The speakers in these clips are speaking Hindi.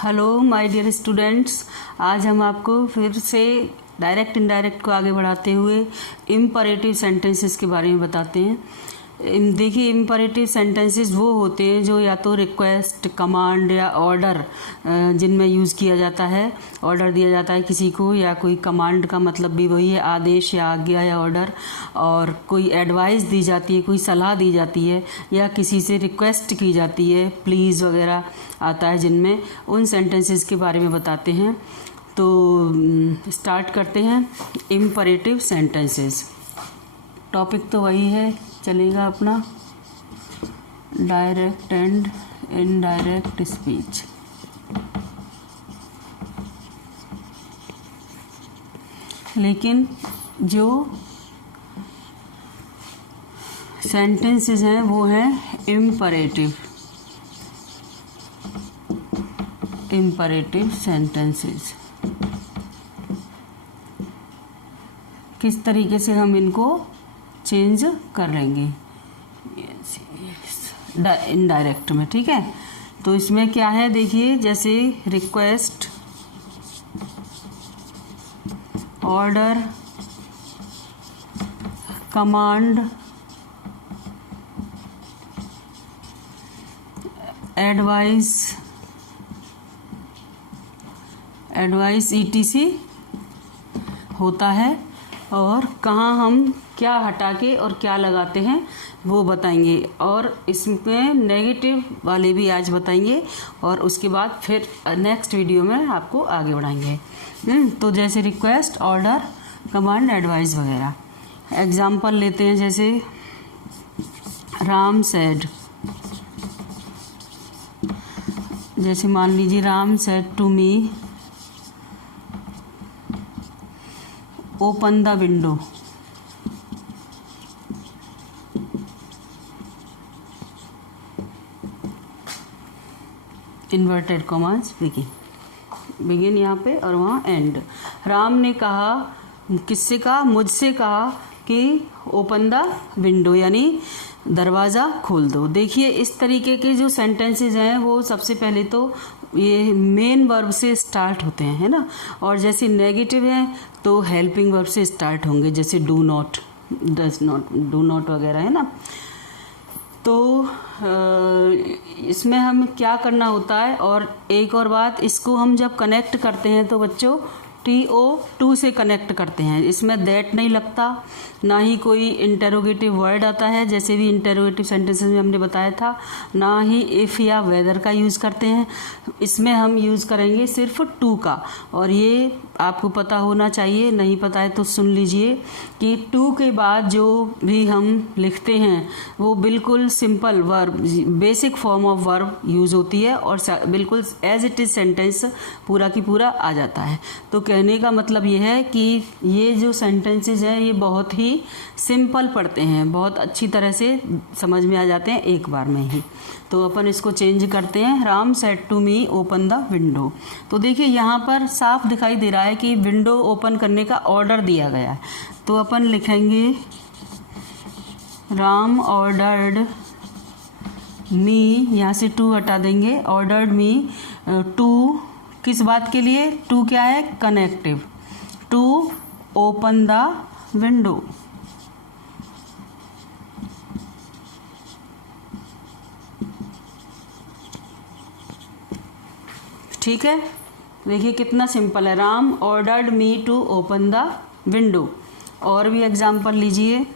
हेलो माय डियर स्टूडेंट्स, आज हम आपको फिर से डायरेक्ट इनडायरेक्ट को आगे बढ़ाते हुए इम्परेटिव सेंटेंसेस के बारे में बताते हैं। देखिए, इम्परेटिव सेंटेंसेस वो होते हैं जो या तो रिक्वेस्ट, कमांड या ऑर्डर जिनमें यूज़ किया जाता है। ऑर्डर दिया जाता है किसी को, या कोई कमांड का मतलब भी वही है, आदेश या आज्ञा या ऑर्डर। और कोई एडवाइस दी जाती है, कोई सलाह दी जाती है, या किसी से रिक्वेस्ट की जाती है, प्लीज़ वगैरह आता है जिनमें। उन सेंटेंसेस के बारे में बताते हैं। तो स्टार्ट करते हैं इम्परेटिव सेंटेंसेस। टॉपिक तो वही है, चलेगा अपना डायरेक्ट एंड इनडायरेक्ट स्पीच। लेकिन जो सेंटेंसेस हैं वो हैं इम्परेटिव सेंटेंसेस। किस तरीके से हम इनको चेंज कर लेंगे इनडायरेक्ट में, ठीक है। तो इसमें क्या है, देखिए, जैसे request, order, command, advice ETC होता है। और कहाँ हम क्या हटा के और क्या लगाते हैं वो बताएंगे, और इसमें नेगेटिव वाले भी आज बताएंगे, और उसके बाद फिर नेक्स्ट वीडियो में आपको आगे बढ़ाएंगे। तो जैसे रिक्वेस्ट, ऑर्डर, कमांड, एडवाइस वगैरह। एग्जाम्पल लेते हैं, जैसे राम सेड, जैसे मान लीजिए Ram said to me open the window. Inverted commas, begin यहाँ पे और वहाँ एंड। राम ने कहा, किससे कहा, मुझसे कहा कि ओपन द विंडो, यानी दरवाज़ा खोल दो। देखिए, इस तरीके के जो सेंटेंसेस हैं वो सबसे पहले तो ये मेन वर्ब से स्टार्ट होते हैं, है ना। और जैसे नेगेटिव हैं तो हेल्पिंग वर्ब से स्टार्ट होंगे, जैसे do not, does not, do not वगैरह, है ना। तो इसमें हम क्या करना होता है, और एक और बात, इसको हम जब कनेक्ट करते हैं तो बच्चों TO2 से कनेक्ट करते हैं। इसमें दैट नहीं लगता, ना ही कोई इंटेरोगेटिव वर्ड आता है, जैसे भी इंटेरोगेटिव सेंटेंसेस में हमने बताया था, ना ही इफ़ या वेदर का यूज़ करते हैं। इसमें हम यूज़ करेंगे सिर्फ टू का। और ये आपको पता होना चाहिए, नहीं पता है तो सुन लीजिए कि टू के बाद जो भी हम लिखते हैं वो बिल्कुल simple verb, basic form of verb use होती है, और बिल्कुल एज इट इज़ सेंटेंस पूरा की पूरा आ जाता है। तो कहने का मतलब ये है कि ये जो सेंटेंसेस हैं ये बहुत ही सिंपल पढ़ते हैं, बहुत अच्छी तरह से समझ में आ जाते हैं एक बार में ही। तो अपन इसको चेंज करते हैं, Ram said to me open the window. तो देखिए, यहाँ पर साफ दिखाई दे रहा है कि विंडो ओपन करने का ऑर्डर दिया गया है। तो अपन लिखेंगे राम ऑर्डर्ड मी, यहाँ से टू हटा देंगे, ऑर्डर्ड मी टू, किस बात के लिए, टू क्या है, connective, to open the window. ठीक है, देखिए कितना सिंपल है, Ram ordered me to open the window. और भी एग्जाम्पल लीजिए,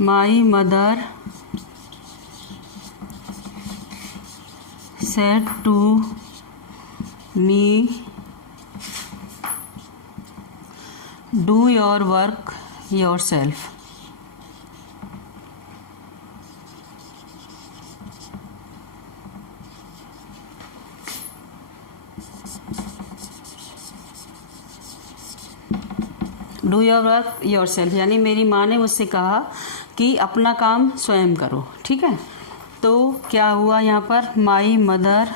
my mother said to me do your work yourself. Do your work yourself, यानी मेरी माँ ने मुझसे कहा कि अपना काम स्वयं करो, ठीक है। तो क्या हुआ यहाँ पर, माई मदर,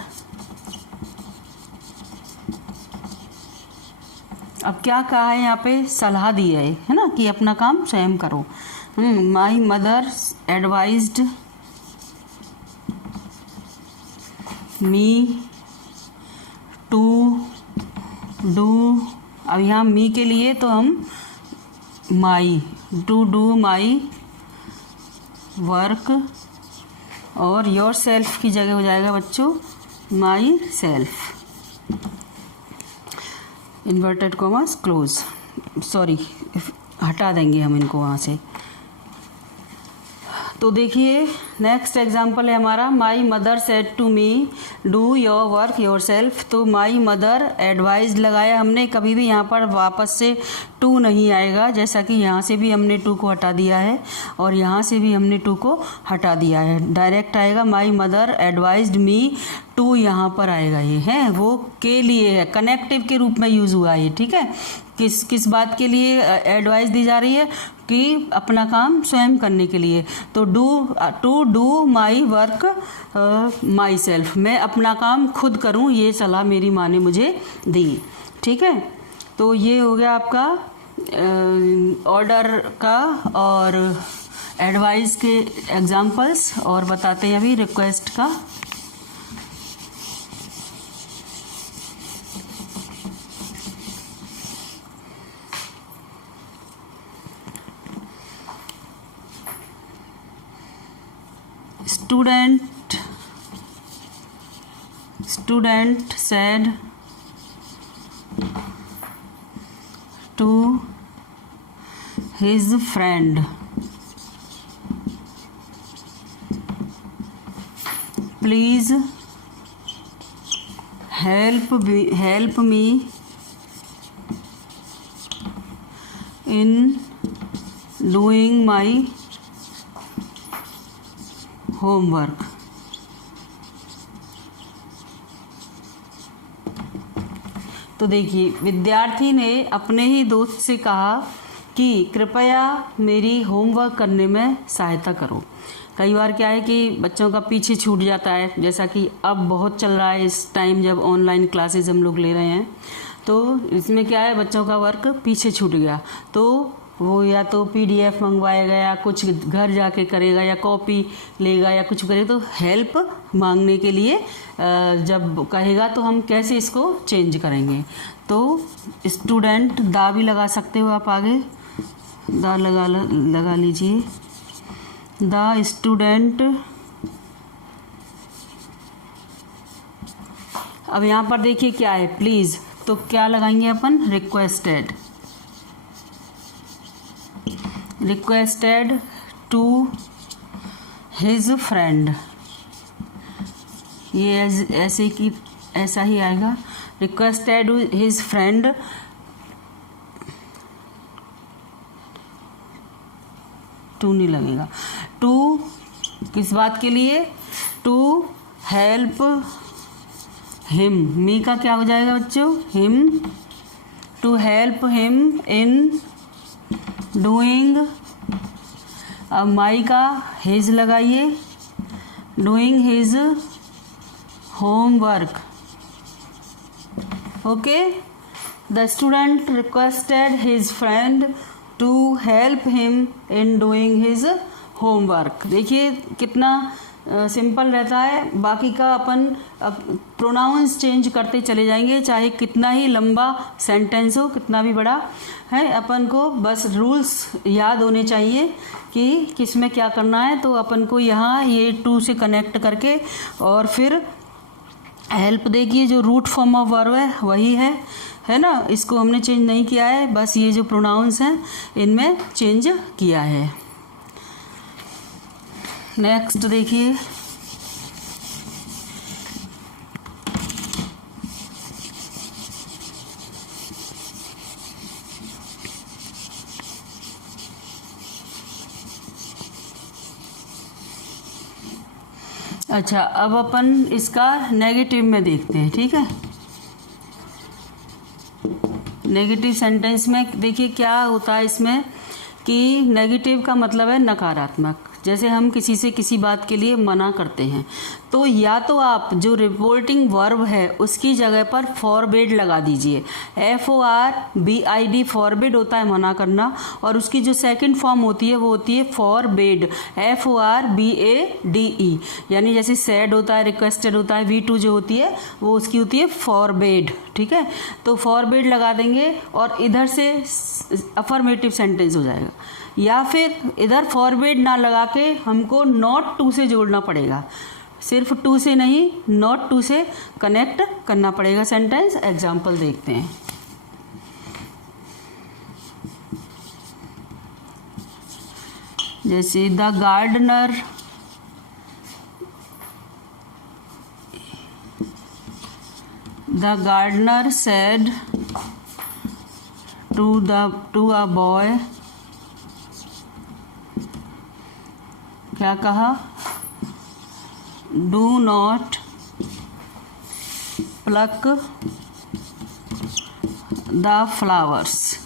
अब क्या कहा है यहाँ पे, सलाह दी है ना, कि अपना काम स्वयं करो। My mother advised me, to do, अब यहाँ मी के लिए तो हम my, to do my work, और योर सेल्फ की जगह हो जाएगा बच्चों myself, inverted commas close, sorry हटा देंगे हम इनको वहाँ से। तो देखिए नेक्स्ट एग्जाम्पल है हमारा, my mother said to me do your work yourself. तो माई मदर एडवाइज लगाया हमने, कभी भी यहाँ पर वापस से टू नहीं आएगा, जैसा कि यहाँ से भी हमने टू को हटा दिया है और यहाँ से भी हमने टू को हटा दिया है। डायरेक्ट आएगा my mother advised me to, यहाँ पर आएगा, ये है वो के लिए है, कनेक्टिव के रूप में यूज़ हुआ ये, ठीक है। किस बात के लिए एडवाइस दी जा रही है कि अपना काम स्वयं करने के लिए। तो to do my work myself, मैं अपना काम खुद करूं, ये सलाह मेरी माँ ने मुझे दी, ठीक है। तो ये हो गया आपका ऑर्डर का और एडवाइस के एग्जाम्पल्स, और बताते हैं अभी रिक्वेस्ट का। Student said to his friend, please help me in doing my homework। तो देखिए विद्यार्थी ने अपने ही दोस्त से कहा कि कृपया मेरी होमवर्क करने में सहायता करो। कई बार क्या है कि बच्चों का पीछे छूट जाता है, जैसा कि अब बहुत चल रहा है इस टाइम जब ऑनलाइन क्लासेस हम लोग ले रहे हैं, तो इसमें क्या है बच्चों का वर्क पीछे छूट गया, तो वो या तो PDF मंगवाएगा या कुछ घर जाके करेगा या कॉपी लेगा या कुछ करेगा। तो हेल्प मांगने के लिए जब कहेगा तो हम कैसे इसको चेंज करेंगे। तो स्टूडेंट दा भी लगा सकते हो आप, आगे दा लगा लीजिए। द स्टूडेंट, अब यहाँ पर देखिए क्या है प्लीज़, तो क्या लगाएंगे अपन रिक्वेस्टेड टू हिज फ्रेंड, ये ऐसा ही आएगा, रिक्वेस्टेड हिज फ्रेंड टू नहीं लगेगा, टू किस बात के लिए, टू हेल्प हिम, मी का क्या हो जाएगा बच्चों him, to help him in doing, अब माई का हिज लगाइए, doing his homework. Okay, the student requested his friend to help him in doing his homework. देखिए कितना सिंपल रहता है। बाकी का अपन प्रोनाउंस चेंज करते चले जाएंगे, चाहे कितना ही लंबा सेंटेंस हो, कितना भी बड़ा है, अपन को बस रूल्स याद होने चाहिए कि किस में क्या करना है। तो अपन को यहाँ ये टू से कनेक्ट करके और फिर हेल्प, देखिए जो रूट फॉर्म ऑफ वर्ब है वही है ना, इसको हमने चेंज नहीं किया है, बस ये जो प्रोनाउंस हैं इनमें चेंज किया है। नेक्स्ट देखिए, अच्छा अब अपन इसका नेगेटिव में देखते हैं, ठीक है। नेगेटिव सेंटेंस में देखिए क्या होता है इसमें कि नेगेटिव का मतलब है नकारात्मक, जैसे हम किसी से किसी बात के लिए मना करते हैं, तो या तो आप जो रिपोर्टिंग वर्ब है उसकी जगह पर फॉरबिड लगा दीजिए। FORBID फॉरबिड होता है मना करना, और उसकी जो सेकंड फॉर्म होती है वो होती है फॉरबिड, FORBADE। यानी जैसे सैड होता है, रिक्वेस्टेड होता है, V2 जो होती है वो उसकी होती है फॉरबिड। ठीक है, तो फॉरबिड लगा देंगे और इधर से अफर्मेटिव सेंटेंस हो जाएगा। या फिर इधर फॉरबिड ना लगा के हमको नॉट टू से जोड़ना पड़ेगा, सिर्फ टू से नहीं नॉट टू से कनेक्ट करना पड़ेगा सेंटेंस। एग्जाम्पल देखते हैं। जैसे the gardener said to a boy, क्या कहा, do not pluck the flowers.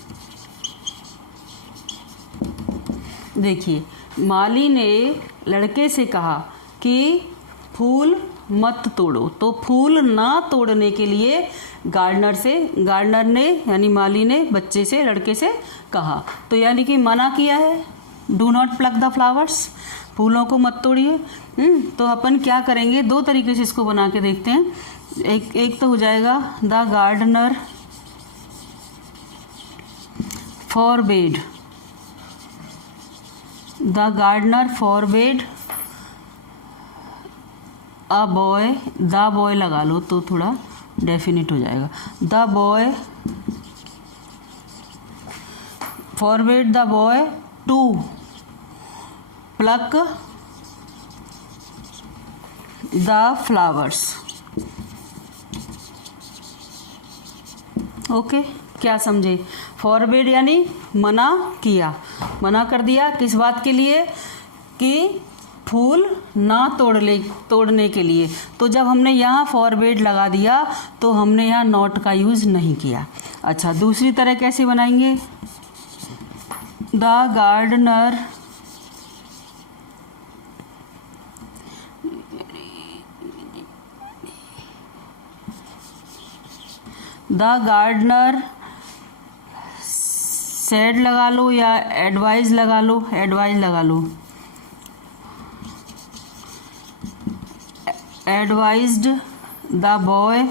देखिए, माली ने लड़के से कहा कि फूल मत तोड़ो, तो फूल ना तोड़ने के लिए गार्डनर ने यानी माली ने बच्चे से, लड़के से कहा, तो यानी कि मना किया है, do not pluck the flowers, फूलों को मत तोड़िए। तो अपन क्या करेंगे, दो तरीके से इसको बना के देखते हैं। एक तो हो जाएगा the gardener forbade a boy, the boy लगा लो तो थोड़ा डेफिनेट हो जाएगा। The boy forbade the boy to pluck the flowers. Okay, क्या समझे? फॉरबिड यानी मना किया, मना कर दिया, किस बात के लिए, कि फूल ना तोड़ने के लिए। तो जब हमने यहाँ फॉरबिड लगा दिया तो हमने यहाँ नॉट का यूज़ नहीं किया। अच्छा, दूसरी तरह कैसे बनाएंगे, द गार्डनर सेड लगा लो या एडवाइज लगा लो, एडवाइज्ड द बॉय।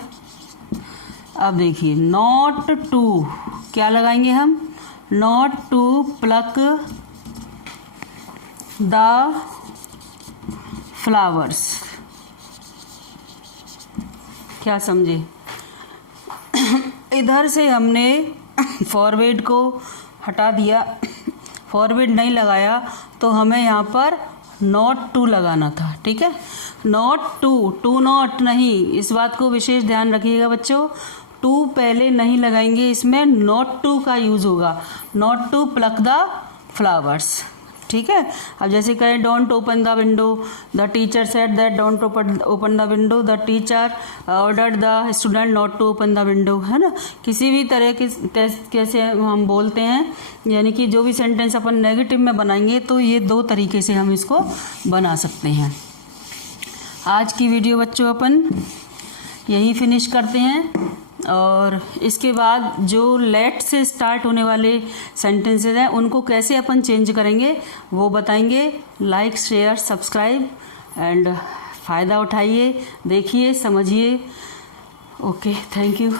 अब देखिए, नॉट टू क्या लगाएंगे हम, not to pluck the flowers. क्या समझे? इधर से हमने फॉरवर्ड को हटा दिया, फॉरवर्ड नहीं लगाया, तो हमें यहाँ पर नॉट टू लगाना था। ठीक है, नॉट टू नॉट नहीं, इस बात को विशेष ध्यान रखिएगा बच्चों, टू पहले नहीं लगाएंगे, इसमें नॉट टू का यूज़ होगा, not to pluck the flowers. ठीक है, अब जैसे कहें don't open the window, the teacher said that don't open the window, the teacher ordered the student not to open the window, है ना। किसी भी तरह के कैसे हम बोलते हैं, यानी कि जो भी सेंटेंस अपन नेगेटिव में बनाएंगे तो ये दो तरीके से हम इसको बना सकते हैं। आज की वीडियो बच्चों अपन यहीं फिनिश करते हैं, और इसके बाद जो लेट से स्टार्ट होने वाले सेंटेंसेस हैं उनको कैसे अपन चेंज करेंगे वो बताएंगे। लाइक, शेयर, सब्सक्राइब एंड फ़ायदा उठाइए, देखिए, समझिए। Okay, thank you.